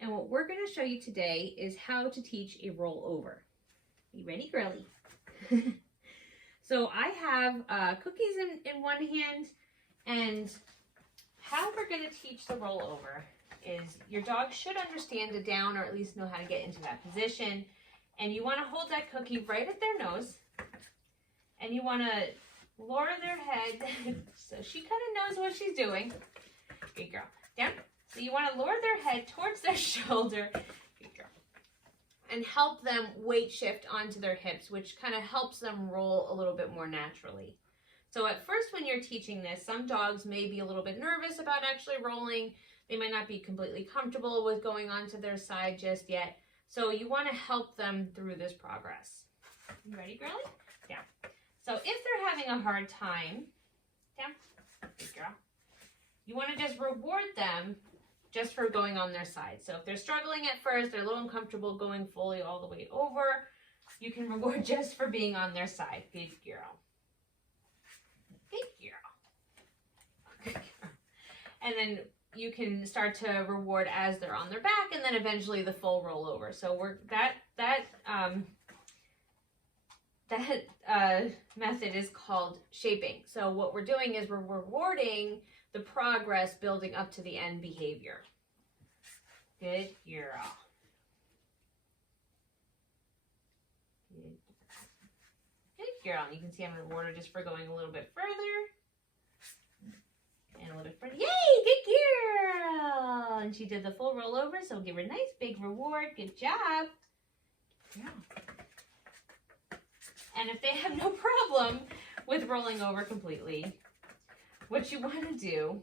And what we're going to show you today is how to teach a rollover. You ready, girly? So I have cookies in one hand, and how we're going to teach the rollover is your dog should understand a down, or at least know how to get into that position. And you want to hold that cookie right at their nose, and you want to lower their head so she kind of knows what she's doing. Good girl. Down. So you want to lower their head towards their shoulder. Good girl. And help them weight shift onto their hips, which kind of helps them roll a little bit more naturally. So at first when you're teaching this, some dogs may be a little bit nervous about actually rolling. They might not be completely comfortable with going onto their side just yet. So you want to help them through this progress. You ready, girly? Down. So if they're having a hard time, down, good girl, you want to just reward them just for going on their side. So if they're struggling at first, they're a little uncomfortable going fully all the way over, you can reward just for being on their side. Good girl. Good girl. Good girl. And then you can start to reward as they're on their back, and then eventually the full rollover. So that method is called shaping. So what we're doing is we're rewarding the progress building up to the end behavior. Good girl. Good girl. And you can see I'm going to reward her just for going a little bit further. And a little bit further. Yay! Good girl! And she did the full rollover, so give her a nice big reward. Good job. Good girl. And if they have no problem with rolling over completely, what you want to do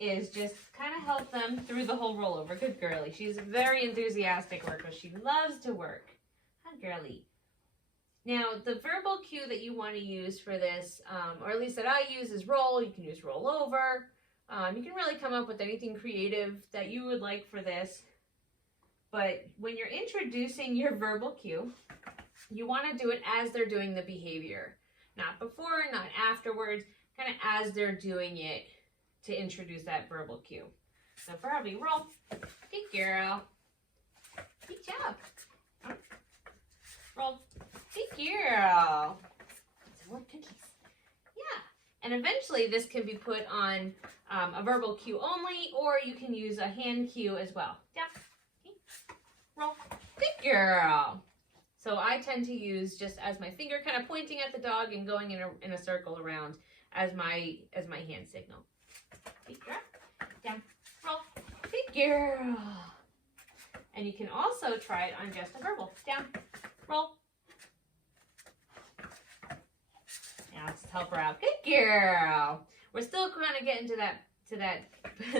is just kind of help them through the whole rollover. Good girly. She's a very enthusiastic worker. She loves to work. Hi, girly. Now, the verbal cue that you want to use for this, or at least that I use, is roll. You can use roll over. You can really come up with anything creative that you would like for this. But when you're introducing your verbal cue, you want to do it as they're doing the behavior. Not before, not afterwards, kind of as they're doing it to introduce that verbal cue. So probably roll. Good girl. Good job. Roll. Good girl. Some more cookies. Yeah. And eventually this can be put on a verbal cue only, or you can use a hand cue as well. Yeah. Okay. Roll. Good girl. So I tend to use just as my finger kind of pointing at the dog and going in a circle around as my hand signal. Good girl. Down. Roll. Good girl. And you can also try it on just a verbal. Down. Roll. Now let's help her out. Good girl. We're still kind of getting to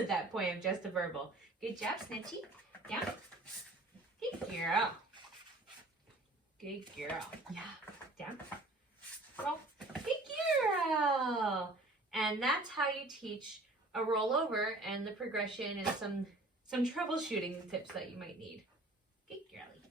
that point of just a verbal. Good job, Snitchy. Down. Good girl. Good girl. Yeah. Down. Roll. Good girl. And that's how you teach a rollover and the progression and some troubleshooting tips that you might need. Good girly.